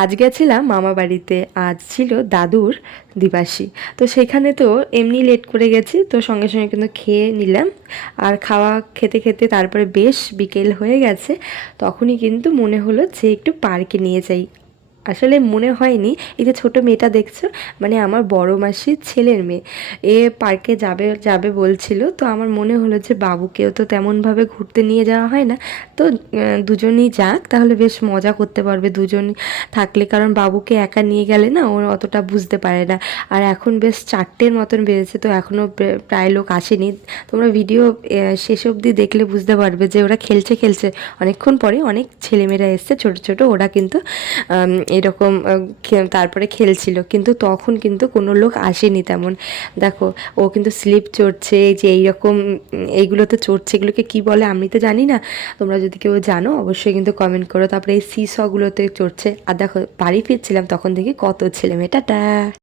আজ গেছিলাম মামা বাড়িতে, আজ ছিল দাদুর দিবাসী। তো সেখানে তো এমনি লেট করে গেছি, তো সঙ্গে সঙ্গে কিন্তু খেয়ে নিলাম। আর খাওয়া খেতে খেতে তারপরে বেশ বিকেল হয়ে গেছে, তখনই কিন্তু মনে হলো যে একটু পার্কে নিয়ে যাই। আসলে মনে হয়নি, এই যে ছোটো মেয়েটা দেখছো, মানে আমার বড় মাসির ছেলের মেয়ে, এ পার্কে যাবে যাবে বলছিল। তো আমার মনে হলো যে বাবুকেও তো তেমনভাবে ঘুরতে নিয়ে যাওয়া হয় না, তো দুজনেই যাক, তাহলে বেশ মজা করতে পারবে দুজন থাকলে, কারণ বাবুকে একা নিয়ে গেলে না ও অতটা বুঝতে পারে না। আর এখন বেশ 4টের মতন বেজেছে, তো এখনও প্রায় লোক আসেনি। তোমরা ভিডিও শেষ অবধি দেখলে বুঝতে পারবে যে ওরা খেলছে খেলছে, অনেকক্ষণ পরে অনেক ছেলেমেয়েরা এসছে ছোট ছোট, ওরা কিন্তু এরকম তারপরে খেলছিল, কিন্তু তখন কিন্তু কোনো লোক আসেনি তেমন। দেখো, ও কিন্তু স্লিপ চড়ছে, এই যে এইরকম এইগুলোতে চড়ছে, এগুলোকে কি বলে আমি তো জানি না, তোমরা যদি কেউ জানো অবশ্যই কিন্তু কমেন্ট করো। তারপরে এই সিসগুলোতে চড়ছে। আর দেখো, বাড়ি ফিরছিলাম তখন থেকে কত ছেলে মেয়ে। টাটা।